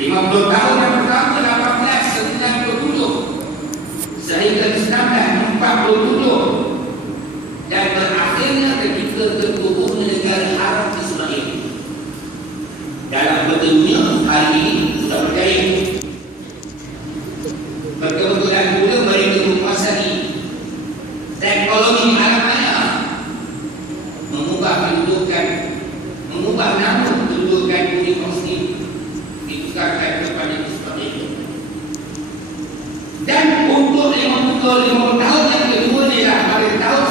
50 tahun yang pertama 1897 sehingga 1947 dan berakhirnya ketika terkuburnya negara Arab Israel. Dalam bentuknya hari ini sudah berjaya. Berkebetulan pula mereka menguasai teknologi mana-mana, mengubah kedudukan, mengubah nama kedudukan universiti ditukarkan kepada seperti itu. Dan untuk 50 tahun yang kedua ialah pada tahun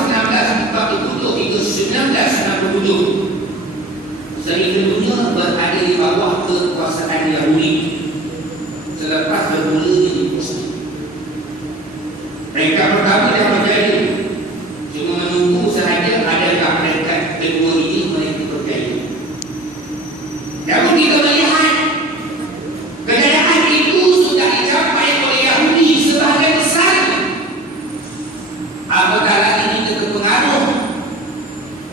1947 hingga 1967 sehingga dunia berada di bawah kekuasaan Yahudi selepas bermulanya universiti. Mereka pertama yang berjaya cuma menunggu sahaja adakah mereka kedua ini mereka berjaya. Namun kita melihat kejayaan itu sudah dicapai oleh Yahudi sebagai besar. Apakah lagi kita terpengaruh?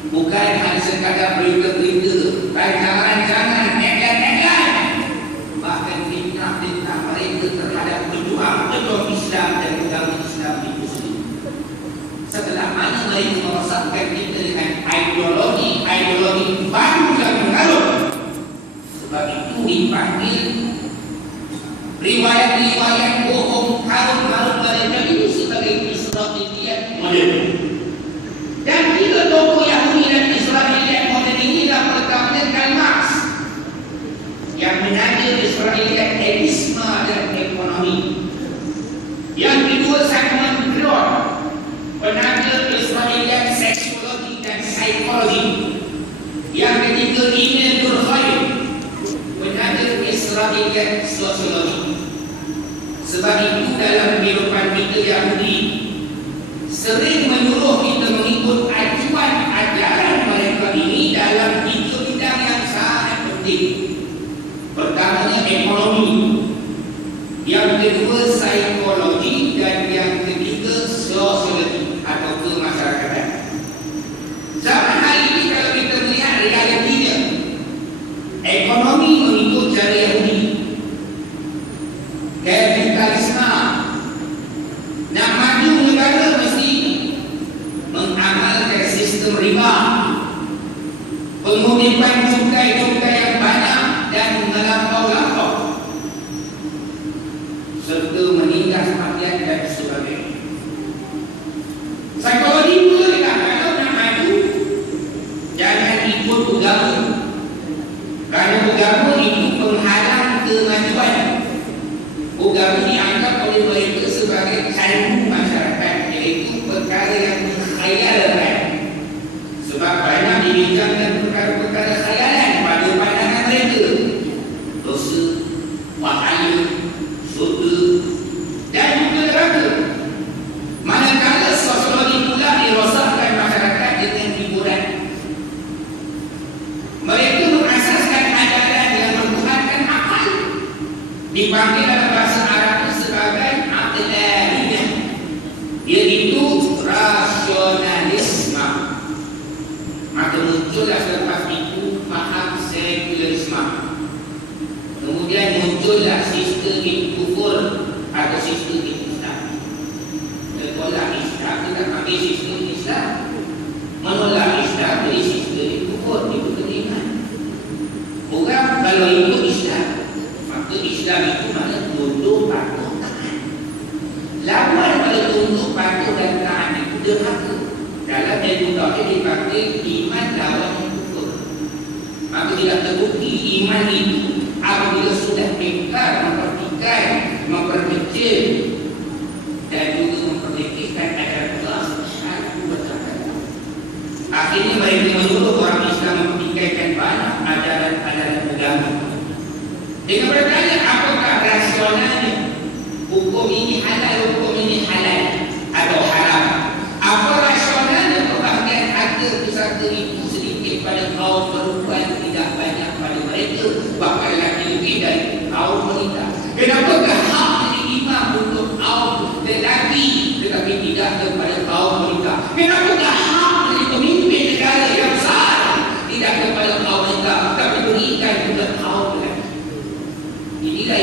Bukan hanya sekadar berita-berita, rancangan-rancangan, tagline-tagline, bahkan fitnah-fitnah mereka terhadap pejuang Islam dan agama Islam itu sendiri. Setelah mana mereka merosakkan kita dengan ideologi baru dan mengarut. Sebab itu dipanggil riwayat-riwayat bohong karut-karut mereka ini sebagai Israeliat modern. Dan tiga tokoh Yahudi dan Israeliat modern ini dah pertama Karl Marx yang mengajar Israeliat etisme dan ekonomi. Yang kedua Sigmund Freud, pengajar Israeliat seksuologi dan psikologi. Yang ketiga Emil Durkheim, pengajar Israeliat sosiologi. Sebab itu dalam kehidupan kita Yahudi sering menyuruh kita mengikut ajaran mereka ini dalam 3 bidang yang sangat penting. Pertamanya ekonomi, yang kedua psikologi, dan yang ketiga sosiologi atau kemasyarakatan. Zaman hari ini kalau kita melihat realitinya, ekonomi mengikut cara Yahudi, kapitalisme. Nak maju negara mesti mengamalkan sistem riba, pengumpulan cukai-cukai yang banyak dan melampau-lampau, serta menindas rakyat dan sebagainya. Psikologi pula dekat, kalau nak maju jangan ikut agama, kerana agama itu penghalang kemajuan. Agama dianggap oleh mereka sebagai candu masyarakat, iaitu perkara yang mengkhayalkan. Sebab banyak dibincangkan perkara-perkara khayalan pada pandangan mereka, dosa, bahaya, surga dan juga neraka. Manakala sosiologi pula dirosakkan masyarakat dengan hiburan. Mereka mengasaskan ajaran yang bertuhankan akal, dipanggil dalam bahasa Arab sebagai aqlaniyah, iaitu rasionalisme. Maka muncullah selepas itu faham sekularisme. Kemudian muncullah sistem kufur atau sistem Islam. Menolak Islam tidak pakai sistem Islam, menolak Islam dari sistem kufur, itu beriman. Orang kalau ikut Islam, maka Islam itu mana tunduk, patuh, taat. Lawan pada tunduk, patuh dan taat itu derhaka. Dalam ilmu tauhid dipanggil iman lawan kufur. Maka tidak terbukti iman itu apabila sudah ingkar, mempertikai, memperkecil dan juga memperlekehkan ajaran Allah Subhanahu wa Ta'ala. Akhirnya mereka menyuruh orang Islam mempertikaikan banyak ajaran-ajaran agama. Dengan bertanya apakah rasionalnya hukum ini halal, hukum ini halal atau haram? Apa rasionalnya pembagian harta pusaka itu sedikit pada kaum perempuan, tidak banyak pada mereka, bahkan lagi lebih dari kaum wanita? Kenapakah hak diterima untuk kaum lelaki tetapi tidak kepada kaum wanita? Kenapakah hak dari pemimpin negara yang besar tidak kepada kaum wanita tapi berikan kepada kaum lelaki? Inilah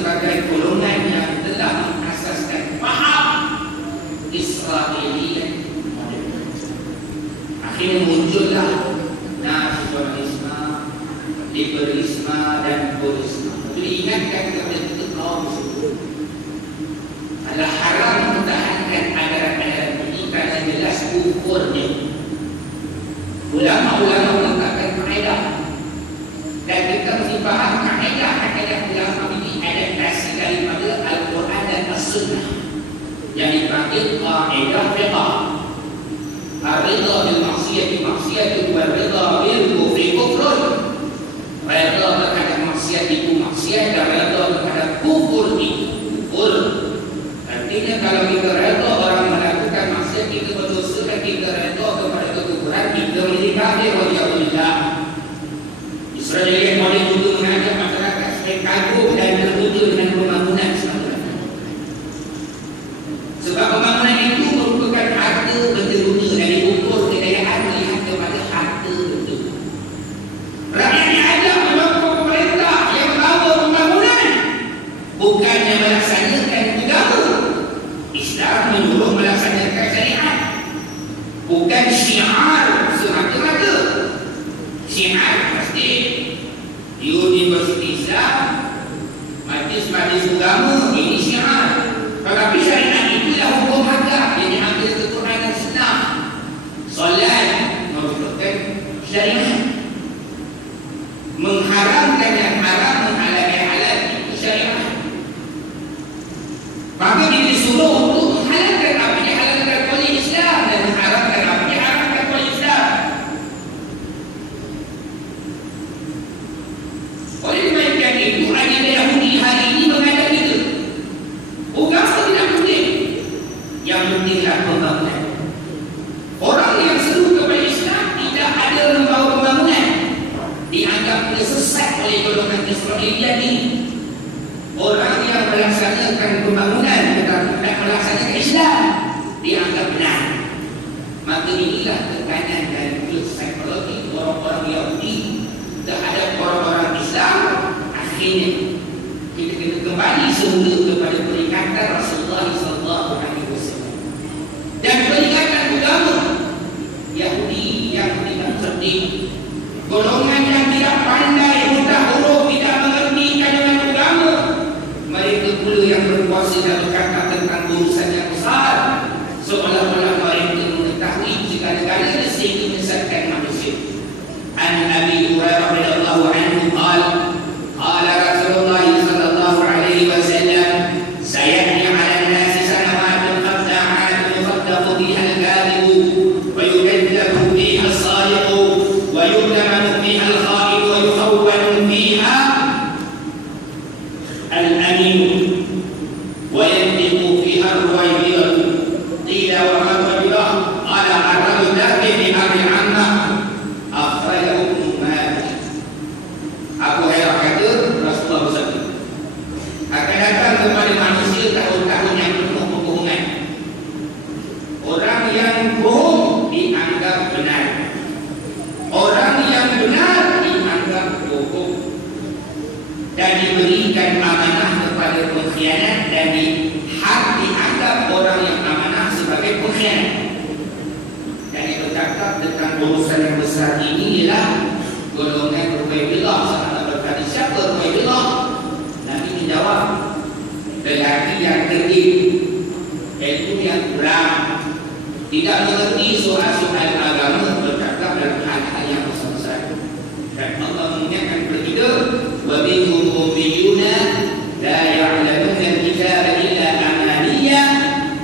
sebagai golongan yang telah mengasaskan faham Israiliyah. Akhirnya muncullah nasionalisme, liberalisme dan populisme. Itu diingatkan kepada kita kaum muslimin. Adalah haram mempertahankan ajaran-ajaran ini kerana jelas kufurnya. Ulama-ulama meletakkan kaedah, dan kita mesti faham kaedah ulama ini adaptasi daripada Al-Quran dan As-Sunnah yang dipanggil kaedah fiqh. Ar-ridha bil maksiyati maksiyatun wa ridha bil kufri kufrun. Ridha terhadap maksiat itu maksiat dan ridha terhadap kufur itu kufur. Artinya kalau kita ridha orang melakukan maksiat, kita berdosa, dan kita ridha kepada kekufuran, kita menjadi kafir. Waliyahulillah. Israiliyah boleh juga mengajak masyarakat supaya kagum dan terbuka dengan pembangunan semata. Sebab pembangunan itu merupakan harta berteruna dan diukur kejayaan melihat kepada harta betul. Rakyat diajak menyokong pemerintah yang membawa pembangunan, bukannya melaksanakan agama. Islam menyuruh melaksanakan syariat, bukan syiar semata-mata. Syiar pasti Universiti Islam, majlis-majlis agama, ini syiar. Tetapi syariat itulah hukum hakam yang diambil ke Quran dan Sunnah. Solat merupakan syariat. Mengharamkan yang haram, menghalalkan yang halal, itu syariat. Maka kita disuruh untuk menghalalkan apa yang dihalalkan oleh Islam dan mengharamkan apa yang diharamkan oleh Islam. Oleh demikian itu, agenda Yahudi hari ini mengajak kita, agama tidak penting, yang pentinglah pembangunan. Orang yang seru kepada Islam tidak ada membawa pembangunan, dianggap sesat oleh golongan Israiliyah ini. Orang yang melaksanakan pembangunan tetapi tidak melaksanakan Islam dianggap benar. Maka inilah tekanan dan psikologi orang-orang Yahudi terhadap orang-orang Islam. Akhirnya kita kena kembali semula kepada peringatan Rasulullah SAW dan peringatan agama Yahudi yang tidak cerdik, golongan yang tidak pandai mudah huruf, tidak mengerti kandungan agama. Mereka pula yang berkuasa dan berkata tentang urusan yang besar, seolah-olah mereka mengetahui segala-galanya sehingga menyesatkan manusia. An Abi Hurairah radhiyallahu anhu qala qala Rasulullah sallallahu alaihi wasallam sayati 'ala an-nasi sanawatun qad za'at yusaddaqu biha al-kadhibu wa yukadzzabu biha as-sadiqu wa yudlamu biha al-kha'in wa yukhawwanu biha al-amin wa yantiqu fiha ar-ruwaybiyah. Qila wa ma qabilah qala ar-rajulu dafi bi amri 'amma akhrajahu Ibnu Majah. Abu Hurairah kata Rasulullah bersabda, akan datang kepada manusia tahun-tahun yang penuh kebohongan. Orang yang bohong dianggap benar, orang yang benar dianggap bohong, dan diberikan amanah kepada pengkhianat, dan dianggap orang yang amanah sebagai pengkhianat. Dan itu bercakap tentang urusan yang besar ini ialah golongan Ruwaibilah. Sahabat berkata, siapa Ruwaibilah? Nabi menjawab, lelaki yang kerdil, iaitu yang beram, tidak mengerti soal-soal agama, bercakap dalam hal-hal yang besar-besar. Dan Allah mengingatkan kepada kita, wa minhum ummiyuna la ya'lamuna al-kitaba illa amaniyya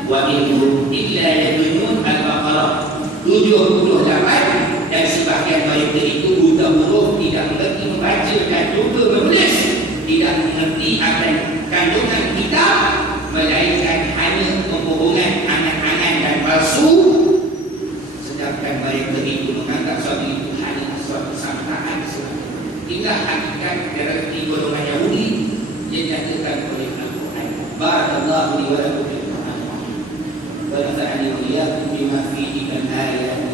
wa minhum illa yadunun al-Baqarah 78. Dan sebahagian mereka itu buta huruf, tidak mengerti membaca dan juga menulis, tidak mengerti akan kandungan kitab, melainkan hanya pembohongan, angan-angan dan palsu. Sedangkan mereka itu menganggap suatu itu hanya suatu sangkaan. Inilah hakikat dari golongan Yahudi yang dinyatakan oleh Al-Quran. Barakallahu li wa lakum fil Quran wa nafa'ani wa iyyakum bima fihi min ayat